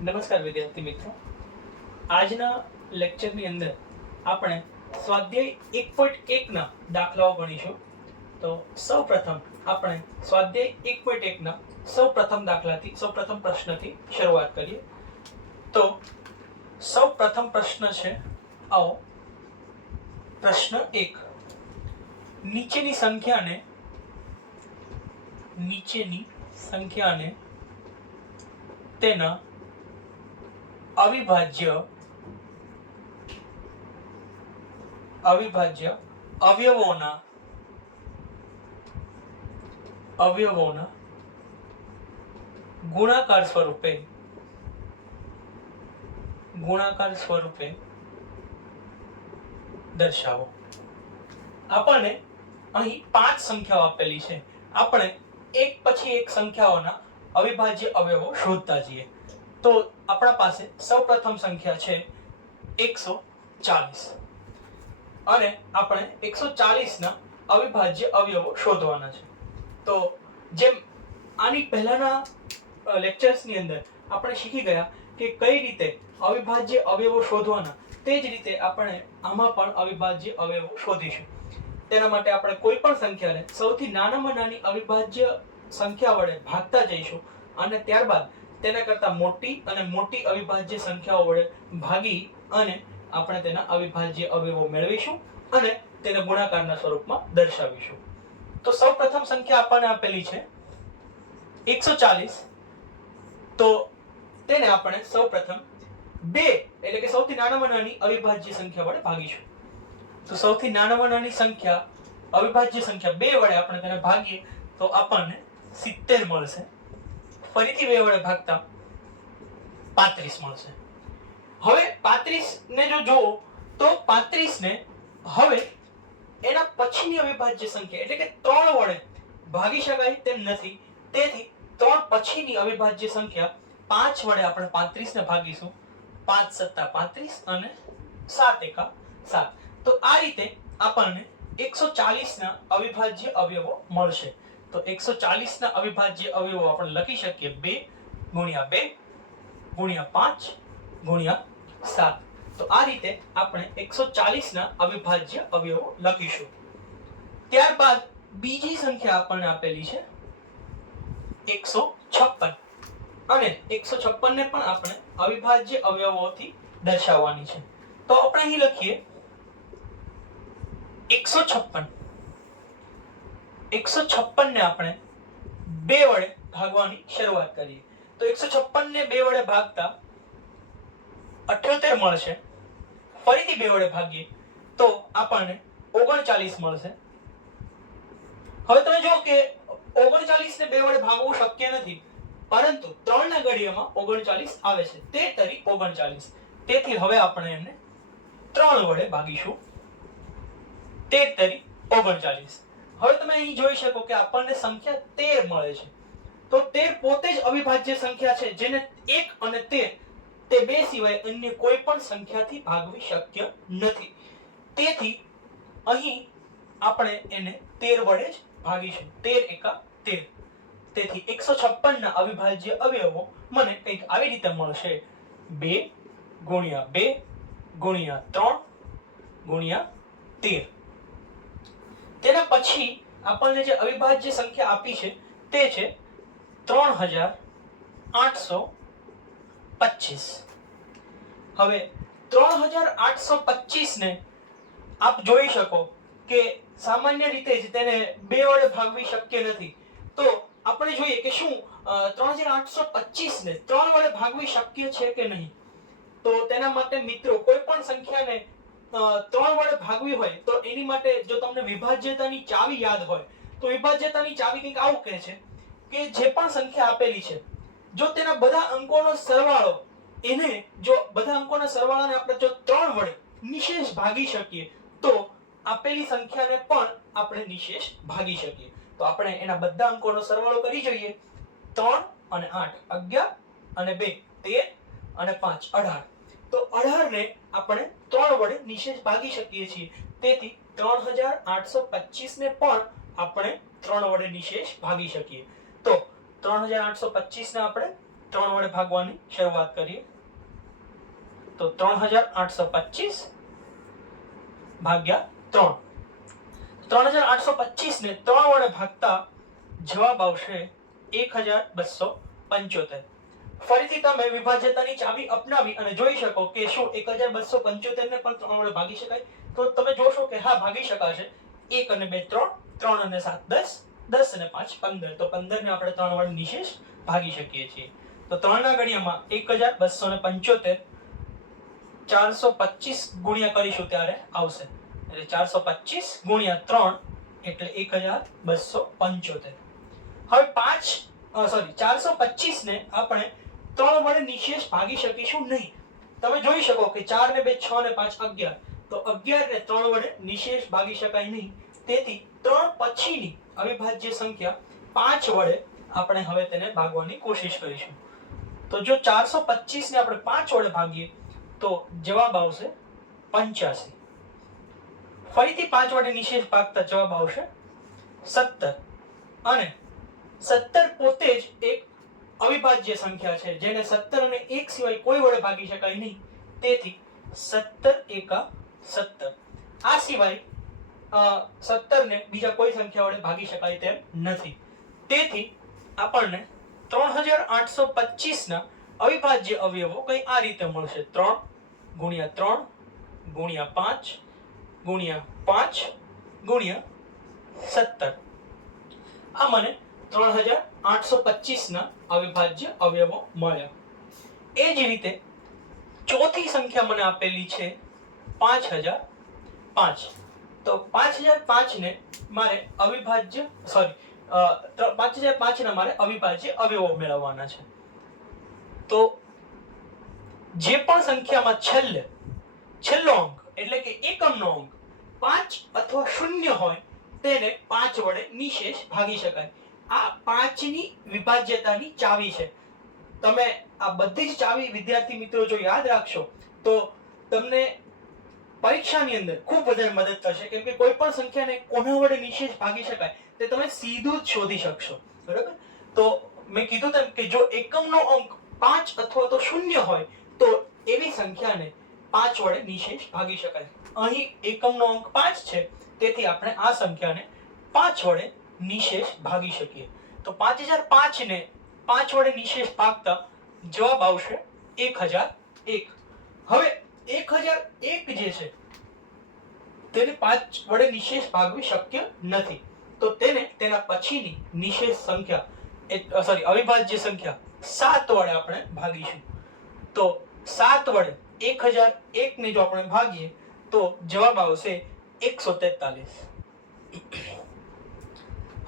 નમસ્કાર વિદ્યાર્થી મિત્રો, આજના લેક્ચરની અંદર આપણે સ્વાધ્યાય 1.1 ના દાખલાઓ ગણીશું. તો સૌપ્રથમ આપણે સ્વાધ્યાય 1.1 ના સૌપ્રથમ દાખલાથી સૌપ્રથમ પ્રશ્નથી શરૂઆત કરીએ. તો સૌપ્રથમ પ્રશ્ન છે આવો. પ્રશ્ન 1. નીચેની સંખ્યાને તેના અવિભાજ્ય અવયવોના ગુણાકાર સ્વરૂપે દર્શાવો. આપણને અહીં 5 સંખ્યાઓ આપેલી છે. આપણે એક પછી એક સંખ્યાઓના અવિભાજ્ય અવયવો શોધતા જઈએ. તો આપણા પાસે સૌપ્રથમ સંખ્યા છે 140 અને આપણે 140 ના અવિભાજ્ય અવયવો શોધવાના છે. તો જેમ આની પહેલાના લેક્ચર્સની અંદર આપણે શીખી ગયા કે કઈ રીતે અવિભાજ્ય અવયવો શોધવાના, તે જ રીતે આપણે આમાં પણ અવિભાજ્ય અવયવો શોધીશું. તેના માટે આપણે કોઈ પણ સંખ્યાને સૌથી નાનામાં નાની અવિભાજ્ય સંખ્યા વડે ભાગતા જઈશું અને ત્યારબાદ તેના કરતા મોટી અને મોટી અવિભાજ્ય સંખ્યાઓ વડે ભાગી અને આપણે તેના અવિભાજ્ય અવયવો મેળવીશું અને તેને ગુણાકારના સ્વરૂપમાં દર્શાવીશું. તો સૌપ્રથમ સંખ્યા આપણને આપેલી છે 140. તો તેને આપણે સૌપ્રથમ 2 એટલે કે સૌથી નાનામાં નાની અવિભાજ્ય સંખ્યા વડે ભાગીશું. તો સૌથી નાનામાં નાની સંખ્યા અવિભાજ્ય સંખ્યા 2 વડે આપણે તેને ભાગીએ તો આપણને 70 મળશે. ફરીથી 2 વડે ભાગતા 35 મળશે. હવે 35 ને જો જોવો તો 35 ને હવે એના પછીની અવિભાજ્ય સંખ્યા એટલે કે 3 વડે ભાગી શકાય તેમ નથી. તેથી 3 પછીની અવિભાજ્ય સંખ્યા 5 વડે આપણે 35 ને ભાગીશું. 5 + 35 અને 7 * 7. તો આ રીતે આપણને 140 ના અવિભાજ્ય અવયવો મળશે. તો 140 ના અવિભાજ્ય અવયવો આપણે લખી શકીએ 2 × 2 × 5 × 7. તો આ રીતે આપણે 140 ના અવિભાજ્ય અવયવો લખીશું. ત્યારબાદ બીજી સંખ્યા આપણને આપેલી છે 156 અને 156 ને પણ આપણે અવિભાજ્ય અવયવોથી દર્શાવવાની છે. તો આપણે અહીં લખીએ 156 ને આપણે 2 વડે ભાગવાની શરૂઆત કરીએ. તો 156 ને 2 વડે ભાગતા 78 મળશે. ફરીથી 2 વડે ભાગીએ તો આપણને 39 મળશે. હવે તમે જુઓ કે 39 ને 2 વડે ભાગવું શક્ય નથી, પરંતુ 3 ના ઘડિયામાં 39 આવે છે. તે તરી 39. તેથી હવે આપણે એને 3 વડે ભાગીશું. તે તરી 39. હવે તમે અહીં જોઈ શકો કે આપણને સંખ્યા 13 મળે છે. તો 13 પોતે જ અવિભાજ્ય સંખ્યા છે, જેને 1 અને 13 તે બે સિવાય અન્ય કોઈ પણ સંખ્યાથી ભાગવી શક્ય નથી. તેથી અહીં આપણે એને 13 વડે જ ભાગીશું. 13 × 13. તેથી 156 ના અવિભાજ્ય અવયવો મને કંઈક આવી રીતે મળશે 2 × 2 × 3 × 13. તેના પછી આપણને જે અવિભાજ્ય સંખ્યા આપી છે તે છે 3825. હવે 3825 ને આપ જોઈ શકો કે સામાન્ય રીતે જ તેને 2 વડે ભાગવી શક્ય નથી. તો આપણે જોઈએ કે શું 3825 ને 3 વડે ભાગવી શક્ય છે કે નહીં. તો તેના માટે મિત્રો કોઈ પણ સંખ્યાને 3 વડે ભાગવી હોય તો એની માટે જો તમને વિભાજ્યતાની ચાવી યાદ હોય તો વિભાજ્યતાની ચાવી કંઈક આવું કહે છે કે જે પણ સંખ્યા આપેલી છે, જો તેના બધા અંકોનો સરવાળો એને જો બધા અંકોના સરવાળાને આપણે જો 3 વડે નિશેષ ભાગી શકીએ તો આપેલી સંખ્યાને પણ આપણે નિશેષ ભાગી શકીએ. તો આપણે એના બધા અંકોનો સરવાળો કરી જોઈએ. 3 અને 8 11 અને 2 13 અને 5 18. તો 18 ને આપણે 3 વડે નિશેષ ભાગી શકીએ છીએ. તેથી 3825 ને પણ આપણે 3 વડે નિશેષ ભાગી શકીએ. તો 3825 ને આપણે 3 વડે ભાગવાની શરૂઆત કરીએ તો 3825 ભાગ્યા 3. 3825 ને 3 વડે ભાગતા જવાબ આવશે 1275. ફરીથી તમે વિભાજ્યતાની ચાવી અપનાવી અને જોઈ શકો કે શું 1275 ને પણ 3 વડે ભાગી શકાય. તો તમે જોશો કે હા, ભાગી શકાશે. 1 અને 2 3, 3 અને 7 10, 10 અને 5 15. તો 15 ને આપણે 3 વડે નિશેષ ભાગી શકીએ છીએ. તો 3 ના ઘડિયામાં 1275 425 ગુણ્યા કરીશું ત્યારે આવશે. એટલે 425 ગુણ્યા 3 એટલે 1275. હવે 425 ને આપણે 3 વડે નિશેષ ભાગી શકીશું નહીં. તમે જોઈ શકો કે 4 ને 2 6 ને 5 11. તો 11 ને 3 વડે નિશેષ ભાગી શકાય નહીં. તેથી 3 પછીની અવિભાજ્ય સંખ્યા 5 વડે આપણે હવે તેને ભાગવાની કોશિશ કરીશું. તો જો 425 ને આપણે 5 વડે ભાગીએ તો જવાબ આવશે 85. ફરીથી 5 વડે નિશેષ ભાગતા જવાબ આવશે 17. અને 17 પોતે જ એક અવિભાજ્ય સંખ્યા છે જેને 17 અને 1 સિવાય કોઈ વડે ભાગી શકાય નહીં. તેથી 17 એકા 17. આ સિવાય 17 ને બીજા કોઈ સંખ્યા વડે ભાગી શકાય તેમ નથી. તેથી આપણને 3825 ના અવિભાજ્ય અવયવો કંઈ આ રીતે મળશે: 3 ગુણ્યા 3 ગુણ્યા 5 ગુણ્યા 5 ગુણ્યા 17. આ મને 3825 ના અવિભાજ્ય અવયવો મળ્યા. એ જ રીતે ચોથી સંખ્યા મને આપેલી છે 5005. તો 5005 ને મારે 5005 ના મારે અવિભાજ્ય અવયવો મેળવવાના છે. તો જે પણ સંખ્યામાં છેલ્લો અંક એટલે કે એકમનો અંક 5 અથવા 0 હોય તેને 5 વડે નિશેષ ભાગી શકાય. આ 5 ની વિભાજ્યતાની ચાવી છે. તમે આ બધી જ ચાવી વિદ્યાર્થી મિત્રો જો યાદ રાખશો તો તમને પરીક્ષાની અંદર ખૂબ વધારે મદદ થશે. કેમ કે કોઈ પણ સંખ્યાને કોના વડે નિશેષ ભાગી શકાય તે તમે સીધું જ શોધી શકશો. બરાબર? તો મેં કીધું તેમ કે જો એકમનો અંક 5 અથવા તો 0 હોય તો એવી સંખ્યાને 5 વડે નિશેષ ભાગી શકાય. અહીં એકમનો અંક 5 છે, તેથી આપણે આ સંખ્યાને 5 વડે નિશેષ ભાગી શકીએ. તો 5005 ને 5 વડે નિશેષ ભાગતા જવાબ આવશે 1001. હવે 1001 જે છે તેને 5 વડે નિશેષ ભાગવી શક્ય નથી. તો તેને તેના પછીની નિશેષ સંખ્યા અવિભાજ્ય સંખ્યા 7 વડે આપણે ભાગીશું. તો 7 વડે 1001 ને જો આપણે ભાગીએ તો જવાબ આવશે 143.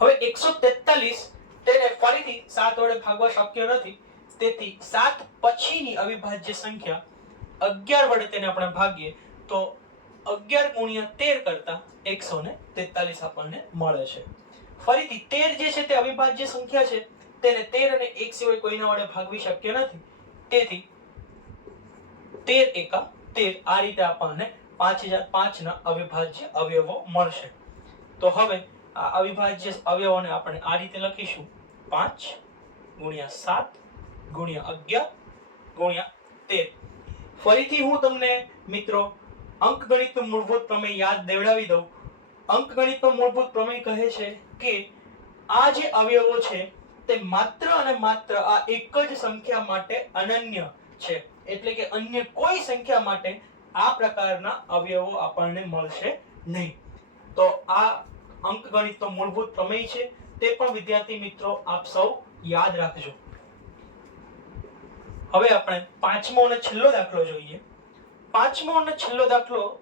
હવે 143 તેને ફરીથી 7 વડે ભાગવા શક્ય નથી. તેથી 7 પછીની અવિભાજ્ય સંખ્યા 11 વડે તેને આપણે ભાગીએ તો 11 ગુણ્યા 13 કરતા 143 આપણને મળે છે. ફરીથી 13 જે છે તે અવિભાજ્ય સંખ્યા છે, તેને 13 અને 1 સિવાય કોઈના વડે ભાગવી શક્ય નથી. તેથી 13 એકા 13. આ રીતે આપણને 5005 ના અવિભાજ્ય અવયવો મળશે. તો હવે આ અવિભાજ્ય અવયવોને આપણે આ રીતે લખીશું: 5 ગુણ્યા 7 ગુણ્યા 11 ગુણ્યા 13. ફરીથી હું તમને મિત્રો અંકગણિતનું મૂળભૂત પ્રમેય યાદ દેવડાવી દઉં. અંકગણિતનો મૂળભૂત પ્રમેય કહે છે કે આ જે અવયવો છે તે માત્ર અને માત્ર આ એક જ સંખ્યા માટે અનન્ય છે. એટલે કે અન્ય કોઈ સંખ્યા માટે આ પ્રકારના અવયવો આપણને મળશે નહીં. તો આ અંકગણિતનો મૂળભૂત પ્રમેય છે, તે પણ વિદ્યાર્થી મિત્રો આપ સૌ યાદ રાખજો. હવે આપણે પાંચમો અને છેલ્લો દાખલો જોઈએ. પાંચમો અને છેલ્લો દાખલો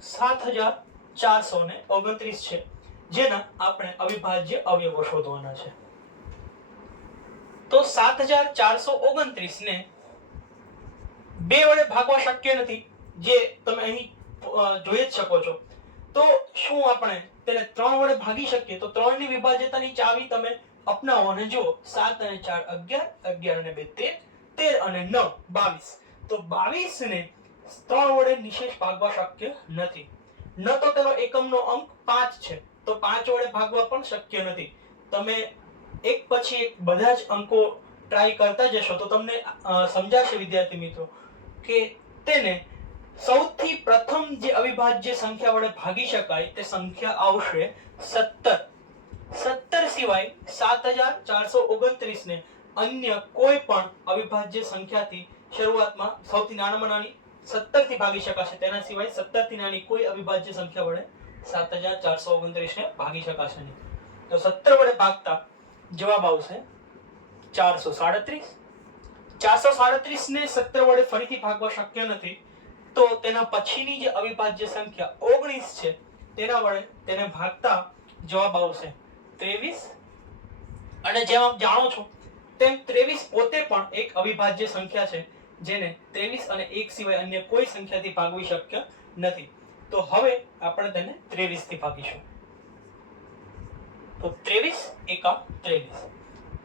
7429 છે, જેના આપણે અવિભાજ્ય અવયવો શોધવાના છે. તો 7429 ને 2 વડે ભાગવા શક્ય નથી, જે તમે અહીં જોઈ જ શકો છો. તો શું આપણે તેને 3 વડે ભાગી શકીએ? તો 3 ની વિભાજ્યતાની ચાવી તમે અપનાવો અને જુઓ. 7 અને 4 11, 11 અને 2 13, 13 અને 9 22. તો 22 ને 3 વડે નિશેષ ભાગવા શક્ય નથી. ન તો તેનો એકમનો અંક 5 છે, તો 5 વડે ભાગવા પણ શક્ય નથી. તમે એક પછી એક બધા જ અંકો ટ્રાય કરતા જશો તો તમને સમજાશે વિદ્યાર્થી મિત્રો કે તેને સૌથી પ્રથમ જે અવિભાજ્ય સંખ્યા વડે ભાગી શકાય તે સંખ્યા આવશે 17. 17 સિવાય 7429 ને અન્ય કોઈ પણ અવિભાજ્ય સંખ્યાથી શરૂઆતમાં સૌથી નાનામાં નાની 17 થી ભાગી શકાશે. તેના સિવાય 17 થી નાની કોઈ અવિભાજ્ય સંખ્યા વડે 7429 ને ભાગી શકાશે નહીં. તો 17 વડે ભાગતા જવાબ આવશે 437. 437 ને 17 વડે ફરીથી ભાગવા શક્ય નથી, તો તેના પછીની જે અવિભાજ્ય સંખ્યા 19 છે તેના વડે તેને ભાગતા જવાબ આવશે 23. અને જેમ આપ જાણો છો તેમ 23 પોતે પણ એક અવિભાજ્ય સંખ્યા છે, જેને 23 અને 1 સિવાય અન્ય કોઈ સંખ્યાથી ભાગવી શક્ય નથી. તો હવે આપણે તેને 23 થી ભાગીશું. તો 23 એકા 23.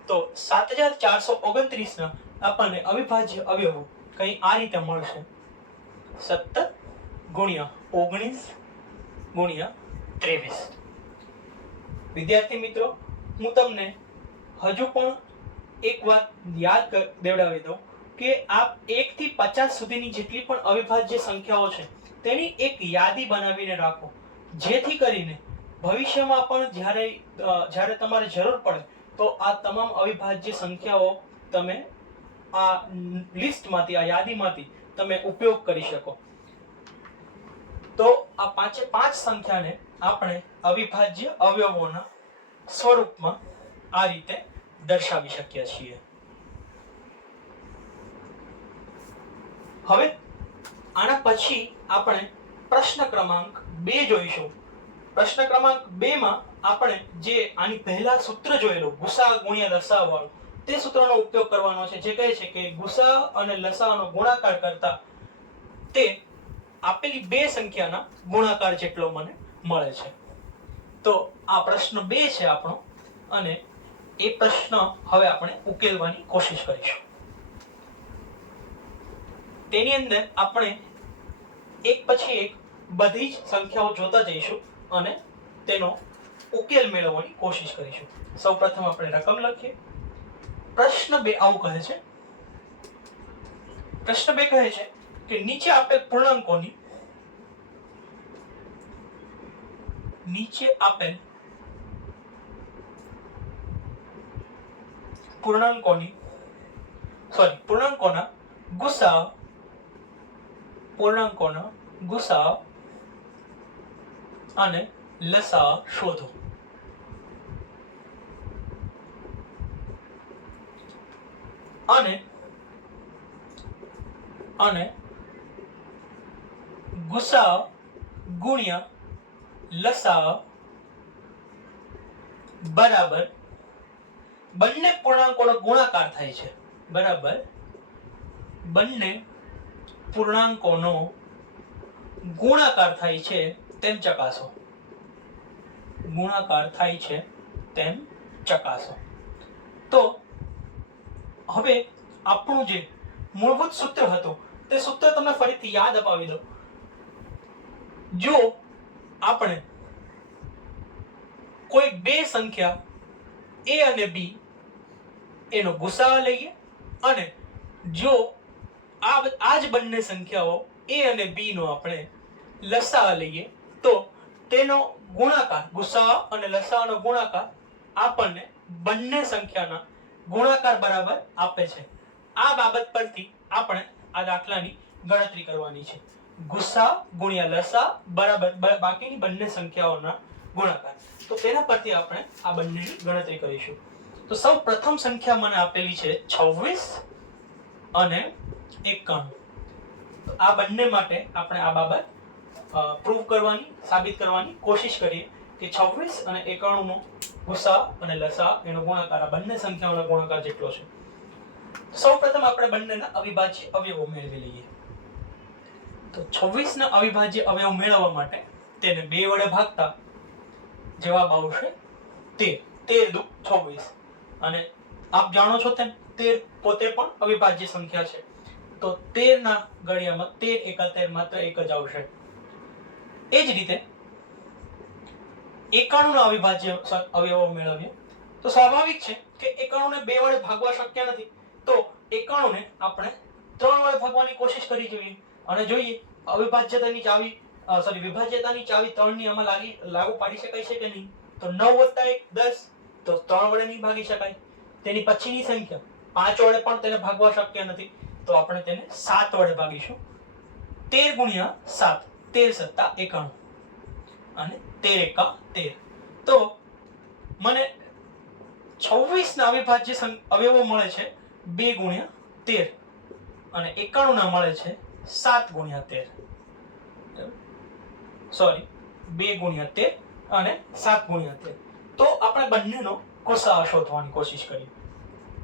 તો 7429 ના આપણને અવિભાજ્ય અવયવો કઈ આ રીતે મળશે: 17 ગુણ્યા 19 ગુણ્યા 23. વિદ્યાર્થી મિત્રો, હું તમને હજુ પણ એક વાત યાદ દેવડાવી દઉં કે આપ 1 થી 50 સુધીની જેટલી પણ અવિભાજ્ય સંખ્યાઓ છે તેની એક યાદી બનાવીને રાખો, જેથી કરીને ભવિષ્યમાં પણ જ્યારે તમારે જરૂર પડે તો આ તમામ અવિભાજ્ય સંખ્યાઓ તમે આ લિસ્ટમાંથી, આ યાદીમાંથી તમે ઉપયોગ કરી શકો. તો આ પાંચે પાંચ સંખ્યાને આપણે અવિભાજ્ય અવયવોના સ્વરૂપમાં આ રીતે દર્શાવી શકીએ છીએ. હવે આના પછી આપણે પ્રશ્ન ક્રમાંક 2 જોઈશું. પ્રશ્ન ક્રમાંક 2 માં આપણે જે આની પહેલા સૂત્ર જોયેલું ગુસા ગુણ્યા લસા વાળું તે સૂત્રનો ઉપયોગ કરવાનો છે, જે કહે છે કે ગુસા અને લસાનો ગુણાકાર કરતા તે આપેલી બે સંખ્યાના ગુણાકાર જેટલો મને મળે છે. તો આ પ્રશ્ન 2 છે આપણો, અને એ પ્રશ્ન હવે આપણે ઉકેલવાની કોશિશ કરીશું. તેની અંદર આપણે એક પછી એક બધી જ સંખ્યાઓ જોતા જઈશું અને તેનો ઉકેલ મેળવવાની કોશિશ કરીશું. સૌપ્રથમ આપણે રકમ લખીએ. પ્રશ્ન 2 આવું કહે છે. પ્રશ્ન 2 કહે છે કે નીચે આપેલ પૂર્ણાંકોની પૂર્ણાંકોના ગુસા અને લસા શોધો. અને ગુસા ગુણ્યા લસા બરાબર બંને પૂર્ણાંકોનો ગુણાકાર થાય છે, બરાબર બંને પૂર્ણાંકોનો ગુણાકાર થાય છે તેમ ચકાસો. ગુણાકાર થાય છે તેમ ચકાસો. તો હવે આપણું જે મૂળભૂત સૂત્ર હતું તે સૂત્ર તમને ફરીથી યાદ અપાવી દો. જો આપણે કોઈ બે સંખ્યા a અને b એનો ગુસાઅ લઈએ, અને જો આ જ બંને સંખ્યાઓ a અને b નો આપણે લસાઅ લઈએ, તો તેનો ગુણાકાર, ગુસાઅ અને લસાઅનો ગુણાકાર આપણને બંને સંખ્યાના ગુણાકાર બરાબર આપે છે. આ બાબત પરથી આપણે આ દાખલાની ગણતરી કરવાની છે. ગુસા ગુણ્યા લસા બરાબર બાકીની બંને સંખ્યાઓના ગુણાકાર. તો તેના પરથી આપણે આ બંનેની ગણતરી કરીશું. તો સૌ પ્રથમ સંખ્યા મને આપેલી છે 26 અને 91. તો આ બંને માટે આપણે આ બાબત પ્રૂવ કરવાની, સાબિત કરવાની કોશિશ કરીએ કે 26 અને 91 નો ગુસા અને લસા એનો ગુણાકાર આ બંને સંખ્યાઓના ગુણાકાર જેટલો છે. સૌપ્રથમ આપણે બંનેના અવિભાજ્ય અવયવો મેળવી લઈએ. તો 26 ના અવિભાજ્ય અવયવ મેળવવા માટે તેને 2 વડે ભાગતા જવાબ આવશે 13. 13 દુ 26. અને આપ જાણો છો તેમ 13 પોતે પણ અવિભાજ્ય સંખ્યા છે. તો 13 ના ગણ્યામાં 13 એકા 13 માત્ર એક જ આવશે. એ જ રીતે 91 ના અવિભાજ્ય અવયવો મેળવીએ તો સ્વાભાવિક છે કે 91 ને 2 વડે ભાગવા શક્ય નથી, તો 91 ને આપણે 3 વડે ભાગવાની કોશિશ કરી જોઈએ અને જોઈએ અવિભાજ્યતાની ચાવી વિભાજ્યતાની ચાવી 3 ની આમાં લાગુ પાડી શકાય છે કે નહીં. તો 9 + 1 10, તો 3 વડે નહીં ભાગી શકાય. તેની પછીની સંખ્યા 5 વડે પણ તેને ભાગવા શક્ય નથી, તો આપણે તેને 7 વડે ભાગીશું. 13 × 7, 13 + 91 અને 13 × 13. તો મને 26 ના અવિભાજ્ય અવયવો મળે છે 2 × 13 અને 91 ના મળે છે 7 × 13. સોરી, 2 × 13 અને 7 × 13. તો આપણે બંનેનો ગુસાઅ શોધવાની કોશિશ કરીએ.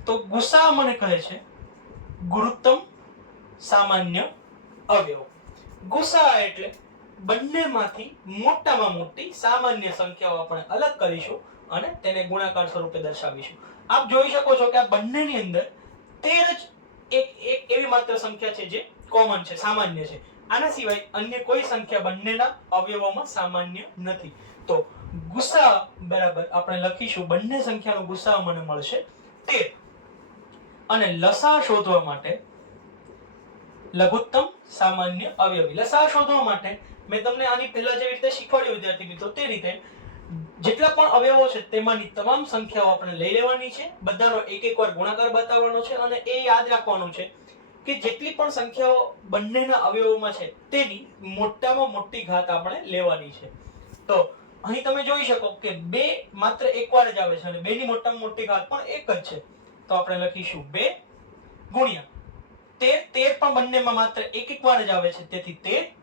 તો ગુસાઅ મને કહે છે ગુરુત્તમ સામાન્ય અવયવ. ગુસાઅ એટલે બંનેમાંથી મોટામાં મોટી સામાન્ય સંખ્યાઓ આપણે અલગ કરીશું અને તેને ગુણાકાર સ્વરૂપે દર્શાવીશું. આપ જોઈ શકો છો કે આ બંનેની અંદર 13 જ એક એવી માત્ર સંખ્યા છે જે કોમન છે, સામાન્ય છે. આના સિવાય અન્ય કોઈ સંખ્યા બંનેના અવયવોમાં સામાન્ય નથી. તો ગુસાઅ બરાબર આપણે લખીશું બંને સંખ્યાનો ગુસાઅ મને મળશે 13 અને લસાઅ શોધવા માટે લઘુત્તમ સામાન્ય અવયવી. લસાઅ શોધવા માટે મેં તમને આની પહેલા જે રીતે શીખવાડ્યું વિદ્યાર્થી મિત્રો તે રીતે જેટલા પણ અવયવો છે તેમાંની તમામ સંખ્યાઓ આપણે લઈ લેવાની છે, બધાનો એક એક વાર ગુણાકાર બતાવવાનો છે અને એ યાદ રાખવાનું છે કે જેટલી પણ સંખ્યાઓ બંનેના અવયવોમાં છે તેની મોટામાં મોટી ઘાત આપણે લેવાની છે. તો અહીં તમે જોઈ શકો કે 2 માત્ર એકવાર જ આવે છે અને 2 ની મોટામાં મોટી ઘાત પણ એક જ છે. તો આપણે લખીશું 2 × 13 પણ બંનેમાં માત્ર એક વાર જ આવે છે, તેથી 13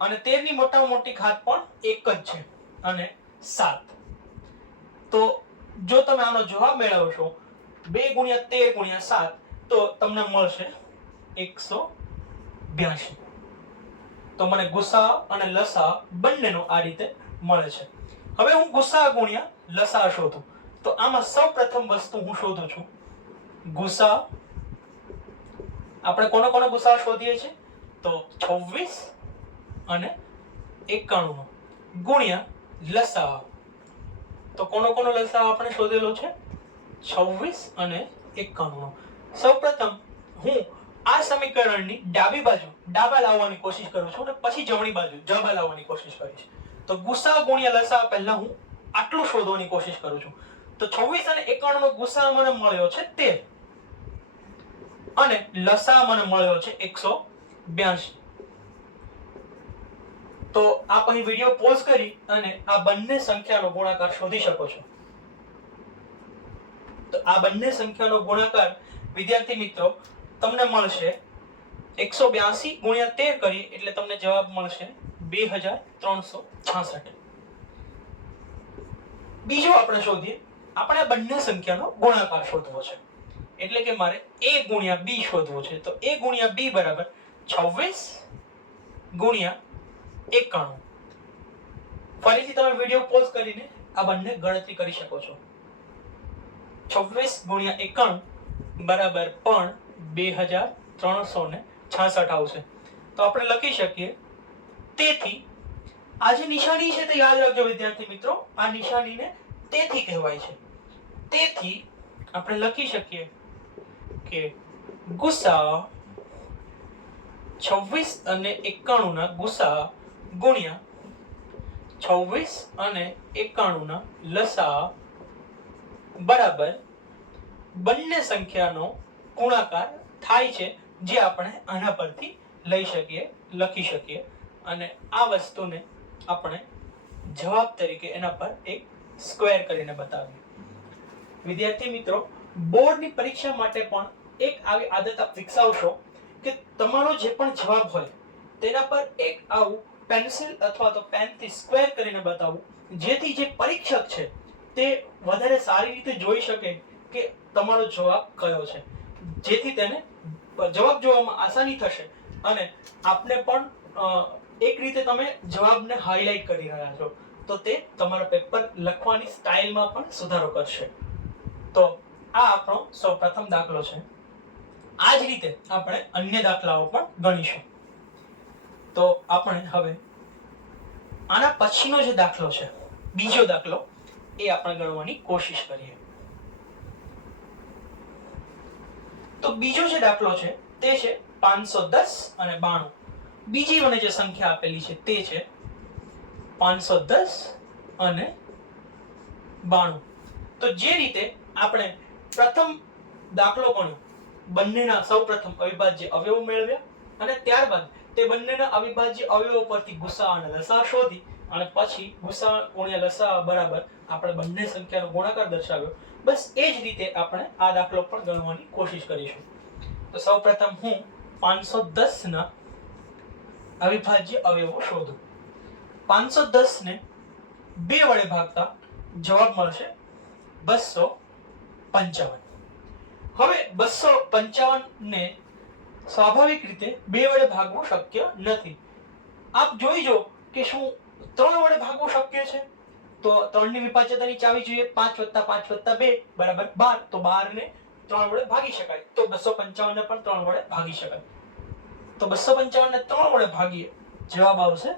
અને 13 ની મોટામાં મોટી ઘાત પણ એક જ છે અને 7. તો જો તમે આનો જવાબ મેળવશો 2 × 13 × 7 તો તમને મળશે 182. તો મને ગુસાઅ અને લસાઅ બંનેનો આ રીતે મળે છે. હવે હું ગુસાઅ ગુણ્યા લસાઅ શોધું. તો આમાં સૌપ્રથમ વસ્તુ હું શોધું છું ગુસાઅ. આપણે કોનો ગુસાઅ શોધીએ છીએ? તો 26 અને 91 ગુણ્યા લસાઅ. તો કોનો લસાઅ આપણે શોધેલો છે? 26 અને 91. સૌપ્રથમ હું આ સમીકરણની ડાબી બાજુ ડાબા લાવવાની કોશિશ કરું છું અને પછી જમણી બાજુ જમા લાવવાની કોશિશ કરીશ. તો ગુસાઅ ગુણ્યા લસાઅ પહેલા હું આટલું શોધવાની કોશિશ કરું છું. તો 26 અને 91 નો ગુસાઅ મને મળ્યો છે 13 અને લસાઅ મને મળ્યો છે 182. તો આપ અહીં વિડિયો પોઝ કરી અને આ બંને સંખ્યાનો ગુણાકાર શોધી શકો છો. તો આ બંને સંખ્યાનો ગુણાકાર વિદ્યાર્થી મિત્રો તમને મળશે 182 × 13 કરીએ એટલે તમને જવાબ મળશે 2366. બીજું આપણે શોધીએ. આપણે આ બંને સંખ્યાનો ગુણાકાર શોધવો છે એટલે કે મારે a × b શોધવો છે. તો a × b બરાબર 26 × 91. ફરીથી તમે વિડિયો પોઝ કરીને આ બંને ગણતરી કરી શકો છો. 26 × 91 બરાબર પણ 2366 આવશે. તો આપણે લખી શકીએ તેથી આ જે નિશાની છે તે યાદ રાખજો વિદ્યાર્થી મિત્રો. આ નિશાનીને તેથી કહેવાય છે. તેથી આપણે લખી શકીએ કે ગુસાઅ 26 અને 91 ના ગુસાઅ ગુણ્યા 26 અને 91 ના લસાઅ બરાબર બંને સંખ્યાનો ગુણાકાર થાય છે, જે આપણે આના પરથી લખી શકીએ અને આ વસ્તુને આપણે જવાબ તરીકે એના પર એક સ્ક્વેર કરીને બતાવીએ. વિદ્યાર્થી મિત્રો, બોર્ડની પરીક્ષા માટે પણ એક આવી આદત આપ વિકસાવશો કે તમારો જે પણ જવાબ હોય તેના પર એક આવું પેન્સિલ અથવા તો પેનથી સ્ક્વેર કરીને બતાવવું, જેથી જે પરીક્ષક છે તે વધારે સારી રીતે જોઈ શકે કે તમારો જવાબ કયો છે, જેથી તેને જવાબ જોવામાં આસાની થશે અને આપને પણ એક રીતે તમે જવાબને હાઇલાઇટ કરી રહ્યા છો તો તે તમારા પેપર લખવાની સ્ટાઇલમાં પણ સુધારો કરશે. તો આ આપણો સૌપ્રથમ દાખલો છે. આ જ રીતે આપણે અન્ય દાખલાઓ પણ ગણીશું. તો આપણે હવે આના પછીનો જે દાખલો છે, બીજો દાખલો, એ આપણે ગણવાની કોશિશ કરીએ. તો બીજો જે દાખલો છે તે છે 510 અને 92. બીજી મને જે સંખ્યા આપેલી છે તે છે 510 અને 92. તો જે રીતે આપણે પ્રથમ દાખલો ગણ્યો, બંનેના સૌપ્રથમ અવિભાજ્ય અવયવો મેળવ્યા અને ત્યારબાદ તે બંનેના અવિભાજ્ય અવયવો પરથી ગુસા અને લસા શોધી અને પછી ગુસા ગુણ્યા લસા બરાબર આપણે બંને સંખ્યાનો ગુણાકાર દર્શાવ્યો. બસ એ જ રીતે આપણે આ દાખલો પણ ગણવાની કોશિશ કરીશું. તો સૌપ્રથમ હું 510 ના અવિભાજ્ય અવયવો શોધું. 510 ને 2 વડે ભાગતા જવાબ મળશે 255. હવે 255 ને સ્વાભાવિક રીતે 2 વડે ભાગવું શક્ય નથી. આપ જોઈજો કે શું 3 વડે ભાગવું શક્ય છે? તો 3 ની વિભાજ્યતાની ચાવી જોઈએ. 5 + 5 + 2 બરાબર 12. તો 12 ને 3 વડે ભાગી શકાય. તો 255 ને પણ 3 વડે ભાગી શકાય. તો 255 ને 3 વડે ભાગીએ, જવાબ આવશે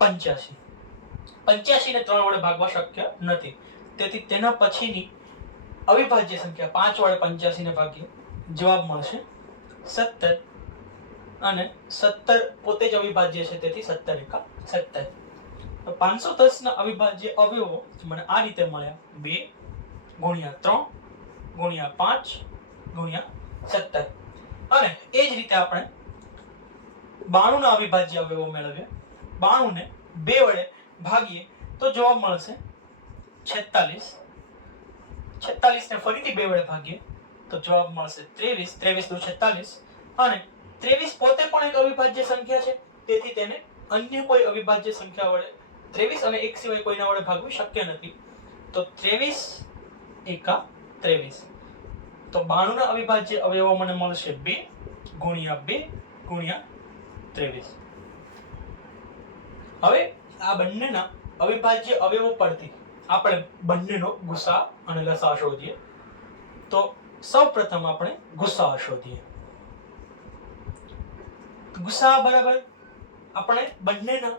85. 85 ને 3 વડે ભાગવા શક્ય નથી. તેથી તેના પછીની અવિભાજ્ય સંખ્યા 5 વડે 85 ને ભાગીએ, જવાબ મળશે 17 અને 17 પોતે જ અવિભાજ્ય છે, તેથી 17 × 17. તો 510 ના અવિભાજ્ય અવયવો મને આ રીતે મળ્યા: 2 × 3 × 5 × 17. અને એ જ રીતે આપણે 92 ના અવિભાજ્ય અવયવો મેળવ્યા. 92 ને 2 વડે ભાગીએ તો જવાબ મળશે 46. 46 ને ફરીથી 2 વડે ભાગીએ તો જવાબ મળશે 23. 23 × 46. અને 23 પોતે પણ એક અવિભાજ્ય સંખ્યા છે, તેથી તેને અન્ય કોઈ અવિભાજ્ય સંખ્યા વડે 23 અને 1 સિવાય કોઈના વડે ભાગવું શક્ય નથી. તો 23 × 23. તો 92 ના અવિભાજ્ય અવયવો મને મળશે 2 × 2 × 23. હવે આ બંનેના અવિભાજ્ય અવયવો પરથી આપણે બંનેનો ગુસા અને લસા શોધીએ. તો સૌપ્રથમ આપણે ગુસા શોધીએ. ગુસા બરાબર આપણે બંનેના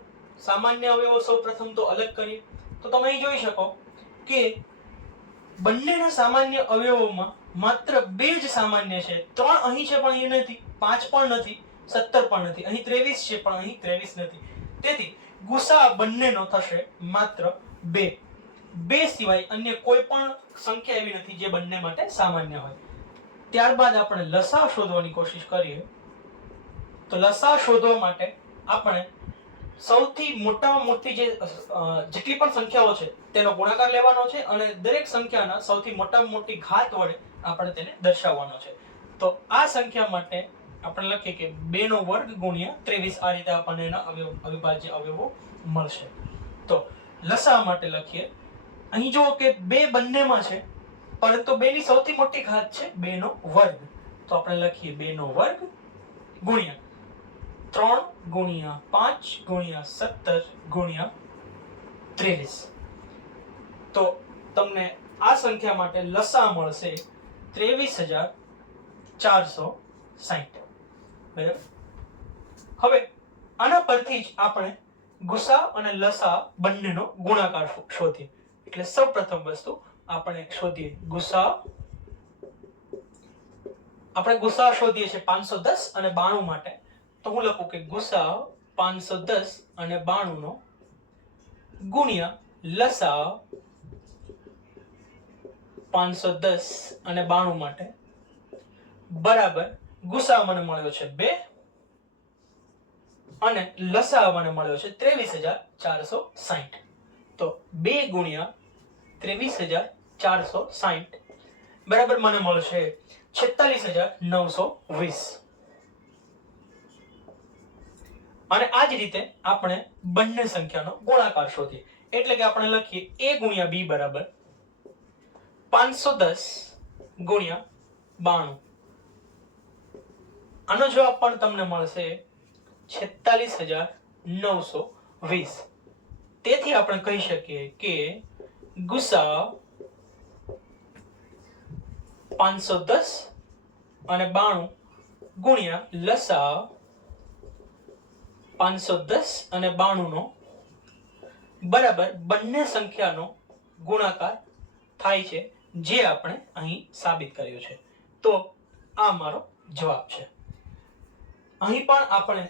સામાન્ય અવયવો સૌપ્રથમ તો અલગ કરીએ. તો તમે અહીં જોઈ શકો કે બંનેના સામાન્ય અવયવોમાં માત્ર 2 જ સામાન્ય છે. 3 અહીં છે પણ અહીં નથી, 5 પણ નથી, 17 પણ નથી, અહીં 23 છે પણ અહીં 23 નથી. તેથી ગુસા બંનેનો થશે માત્ર 2. 2 સિવાય અન્ય કોઈ પણ સંખ્યા એવી નથી જે બંને માટે સામાન્ય હોય. ત્યારબાદ આપણે લસા શોધવાની કોશિશ કરીએ. તો લસા શોધવા માટે આપણે સૌથી મોટામાં મોટી જેટલી પણ સંખ્યાઓ છે તેનો ગુણાકાર લેવાનો છે અને દરેક સંખ્યાના સૌથી મોટામાં મોટી ઘાત વડે આપણે તેને દર્શાવવાનો છે. તો આ સંખ્યા માટે આપણે લખીએ કે 2 નો વર્ગ ગુણ્યા 23. આ રીતે આપણને એના અવિભાજ્ય અવયવો મળશે. તો લસા માટે લખીએ. અહીં જુઓ કે 2 બંનેમાં છે, પરંતુ 2 ની સૌથી મોટી ઘાત છે 2 નો વર્ગ. તો આપણે લખીએ 2 નો વર્ગ ગુણ્યા 3 × 5 × 17 × 23. તો તમને આ સંખ્યા માટે લસા મળશે 23,460. બરાબર. હવે આના પરથી જ આપણે ગુસા અને લસા બંનેનો ગુણાકાર શોધીએ. એટલે સૌપ્રથમ વસ્તુ આપણે શોધીએ ગુસા. આપણે ગુસા શોધીએ છે 510 અને 92 માટે. તો હું લખું કે ગુસા 510 અને 92 નો ગુણ્યા લસા 510 અને 92 માટે બરાબર ગુસા મને મળ્યો છે 2 અને લસા મને મળ્યો છે 23,460. તો 2 ગુણ્યા 23,460 બરાબર મને મળશે 46,920. અને આ જ રીતે આપણે બંને સંખ્યાનો ગુણાકાર શોધીએ. એટલે કે આપણે લખીએ a × b બરાબર 510 × 92. આનો જવાબ પણ તમને મળશે 46,920. તેથી આપણે કહી શકીએ કે ગુસા 510 અને 92 ગુણ્યા લસા 510 અને 92 નો બરાબર બંને સંખ્યાનો ગુણાકાર થાય છે, જે આપણે અહીં સાબિત કર્યું છે. તો આ મારો જવાબ છે. અહીં પણ આપણે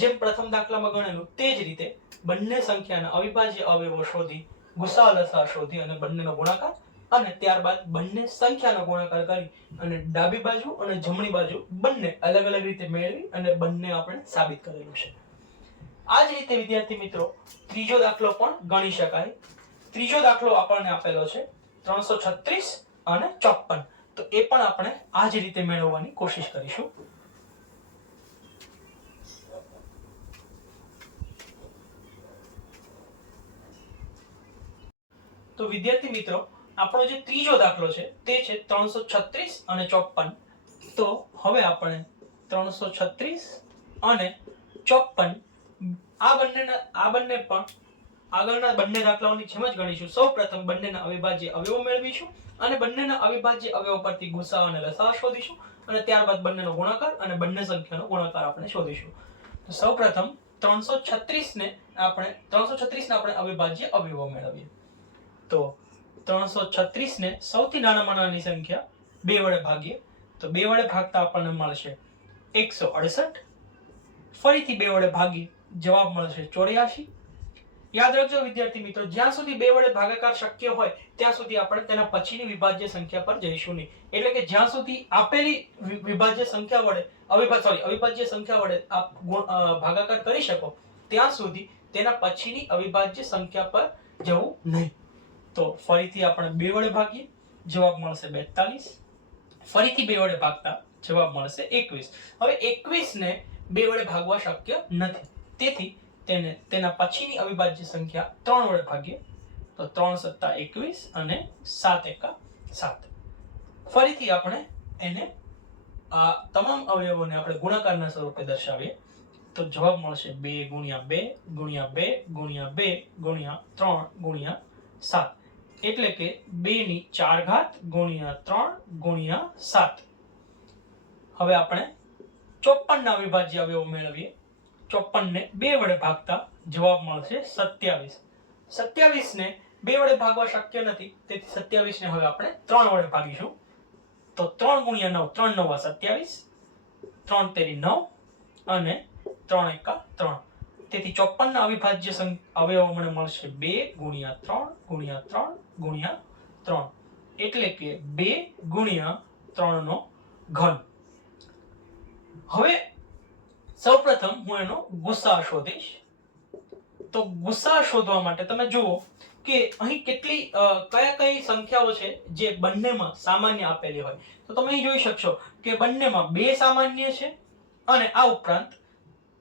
જેમ પ્રથમ દાખલામાં ગણેલું તે જ રીતે બંને સંખ્યાના અવિભાજ્ય અવયવો શોધી, ગુસા લસા શોધી અને બંનેનો ગુણાકાર અને ત્યારબાદ બંને સંખ્યાનો ગુણાકાર કરી અને ડાબી બાજુ અને જમણી બાજુ બંને અલગ અલગ રીતે મેળવી અને બંને આપણે સાબિત કરેલું છે. આ જ રીતે વિદ્યાર્થી મિત્રો ત્રીજો દાખલો પણ ગણી શકાય. ત્રીજો દાખલો આપણને આપેલો છે 336 અને 54. તો એ પણ આપણે આ જ રીતે મેળવવાની કોશિશ કરીશું. તો વિદ્યાર્થી મિત્રો આપણો જે ત્રીજો દાખલો છે તે છે 336 અને 54. તો હવે આપણે 336 અને 54 આ બંને પણ આગળના બંને દાખલાઓની જેમ જ ગણીશું. સૌપ્રથમ બંનેના અવિભાજ્ય અવયવો મેળવીશું અને બંનેના અવિભાજ્ય અવયવો પરથી ગુસા અને લસા શોધીશું અને ત્યારબાદ બંનેનો ગુણાકાર અને બંને સંખ્યાનો ગુણાકાર આપણે શોધીશું. તો સૌપ્રથમ 336 ને આપણે અવિભાજ્ય અવયવો મેળવીએ. તો 336 ને સૌથી નાનામાં નાની સંખ્યા 2 વડે ભાગીએ તો 2 વડે ભાગતા આપણને મળશે 168. ફરીથી 2 વડે ભાગી જવાબ મળશે 84. યાદ રાખજો વિદ્યાર્થી મિત્રો, જ્યાં સુધી 2 વડે ભાગાકાર શક્ય હોય ત્યાં સુધી આપણે તેના પછીની વિભાજ્ય સંખ્યા પર જઈશું નહીં. એટલે કે જ્યાં સુધી આપેલી વિભાજ્ય સંખ્યા વડે અવિભાજ્ય સંખ્યા વડે આપ ભાગાકાર કરી શકો ત્યાં સુધી તેના પછીની અવિભાજ્ય સંખ્યા પર જવું નહીં. તો ફરીથી આપણે 2 વડે ભાગીએ જવાબ મળશે 42. ફરીથી 2 વડે ભાગતા જવાબ મળશે 21. હવે 21 ને 2 વડે ભાગવા શક્ય નથી, તેથી તેના પછીની અવિભાજ્ય સંખ્યા 3 વડે ભાગીએ તો 3 + 21 અને 7 × 7. ફરીથી આપણે એને આ તમામ અવયવોને આપણે ગુણાકારના સ્વરૂપે દર્શાવીએ તો જવાબ મળશે 2 × 2 × 2 × 2 × 3 × 7. એટલે કે 2⁴ × 3 × 7. હવે આપણે 54 ના અવિભાજ્ય અવયવો મેળવીએ. 54 ને 2 વડે ભાગતા જવાબ મળશે 27. 27 ને 2 વડે ભાગવા શક્ય નથી, તેથી 27 ને હવે આપણે 3 વડે ભાગીશું. તો 3 × 9 3 × 9 = 27. 3 × 9 અને 3 × 3. તેથી 54 ના અવિભાજ્ય અવયવો મને મળશે 2 × 3 × 3 × 3. એટલે કે 2 × 3 નો ઘન. હવે સૌપ્રથમ હું એનો ગુસા શોધીશ. તો ગુસા શોધવા માટે તમે જુઓ કે અહીં કઈ સંખ્યાઓ છે જે બંનેમાં સામાન્ય આપેલી હોય. તો તમે અહીં જોઈ શકશો કે બંનેમાં 2 સામાન્ય છે અને આ ઉપરાંત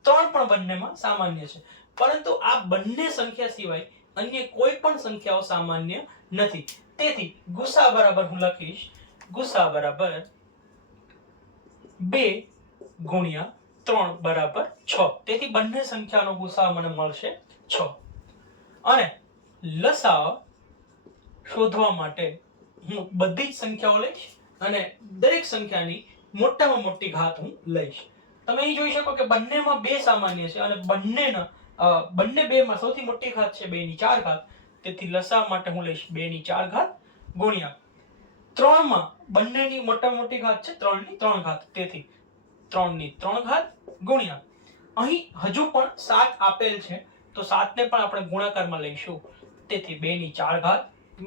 3 પણ બંનેમાં સામાન્ય છે. પરંતુ આ બંને સંખ્યા સિવાય અન્ય કોઈ પણ સંખ્યાઓ સામાન્ય નથી. તેથી ગુસા બરાબર હું લખીશ ગુસા બરાબર 2 × 3 બરાબર 6. તેથી બંને સંખ્યાનો ગુસા મને મળશે 6. અને લસા શોધવા માટે હું બધી જ સંખ્યાઓ લઈશ અને દરેક સંખ્યાની મોટામાં મોટી ઘાત હું લઈશ. તમે અહીં જોઈ શકો કે બંનેમાં 2 સામાન્ય છે અને બંને 2 માં સૌથી મોટી ઘાત છે 2⁴. તેથી લસા માટે હું લઈશ 2⁴ ગુણ્યા 3 માં બંનેની મોટામાં મોટી ઘાત છે 3⁵. તેથી 3⁵ ગુણ્યા અહીં હજુ પણ 7 આપેલ છે તો 7 ને પણ આપણે ગુણાકારમાં લઈશું. તેથી 2⁴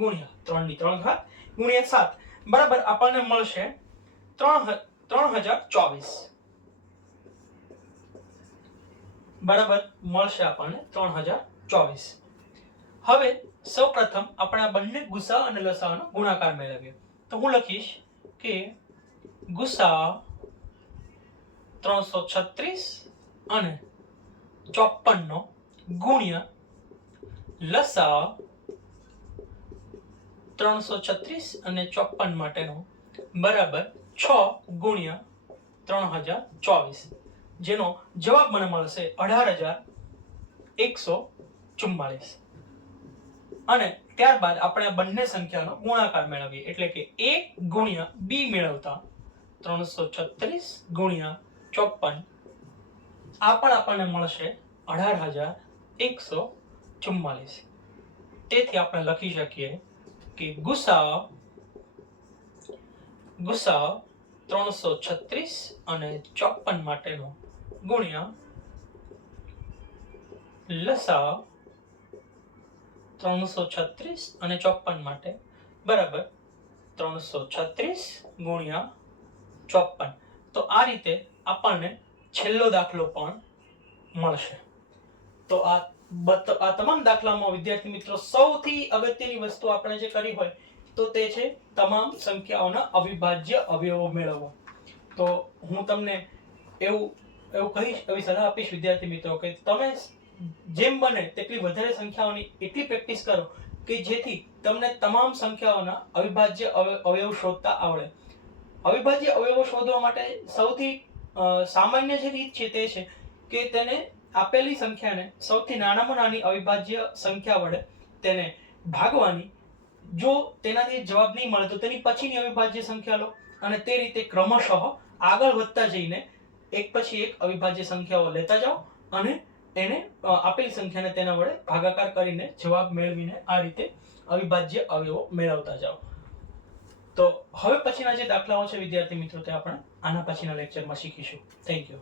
ગુણ્યા 3⁵ ગુણ્યા 7 બરાબર આપણને મળશે 3024. બરાબર મળશે આપણને 3024. હવે સૌપ્રથમ આપણે આ બંને ગુસા અને લસાઅનો ગુણાકાર મેળવીએ. તો હું લખીશ કે ગુસા 336 અને 54 નો ગુણ્યા લસા 336 અને 54 માટેનો બરાબર 6 ગુણ્યા 3024, જેનો જવાબ મને મળશે 18144. અને ત્યારબાદ આપણે આ બંને સંખ્યાનો ગુણાકાર મેળવીએ એટલે કે a ગુણ્યા b મેળવતા 336 ગુણ્યા 54 આ પણ આપણને મળશે 18144. તેથી આપણે લખી શકીએ કે ગુસા 336 અને 54 માટેનો ગુણ્યા લસા 336 અને 54 માટે બરાબર 336 ગુણ્યા 54. તો આ રીતે આપણને છેલ્લો દાખલો પણ મળશે. તો આ તમામ દાખલામાં વિદ્યાર્થી મિત્રો સૌથી અગત્યની વસ્તુ આપણે જે કરી હોય તો તે છે તમામ સંખ્યાઓના અવિભાજ્ય અવયવો મેળવવો. તો હું તમને એવું કહીશ, એવી સલાહ આપીશ વિદ્યાર્થી મિત્રો કે તમે જેમ બને તેટલી વધારે સંખ્યાઓની એટલી પ્રેક્ટિસ કરો કે જેથી તમને તમામ સંખ્યાઓના અવિભાજ્ય અવયવ શોધતા આવડે. અવિભાજ્ય અવયવો શોધવા માટે સૌથી સામાન્ય જે રીત છે તે છે કે તેને આપેલી સંખ્યાને સૌથી નાનામાં નાની અવિભાજ્ય સંખ્યા વડે તેને ભાગવાની. જો તેનાથી જવાબ નહીં મળે તો તેની પછીની અવિભાજ્ય સંખ્યા લો અને તે રીતે ક્રમશઃ આગળ વધતા જઈને એક પછી એક અવિભાજ્ય સંખ્યાઓ લેતા જાઓ અને એને આપેલી સંખ્યાને તેના વડે ભાગાકાર કરીને જવાબ મેળવીને આ રીતે અવિભાજ્ય અવયવો મેળવતા જાઓ. તો હવે પછીના જે દાખલાઓ છે વિદ્યાર્થી મિત્રો તે આપણે આના પછીના લેક્ચરમાં શીખીશું. Thank you.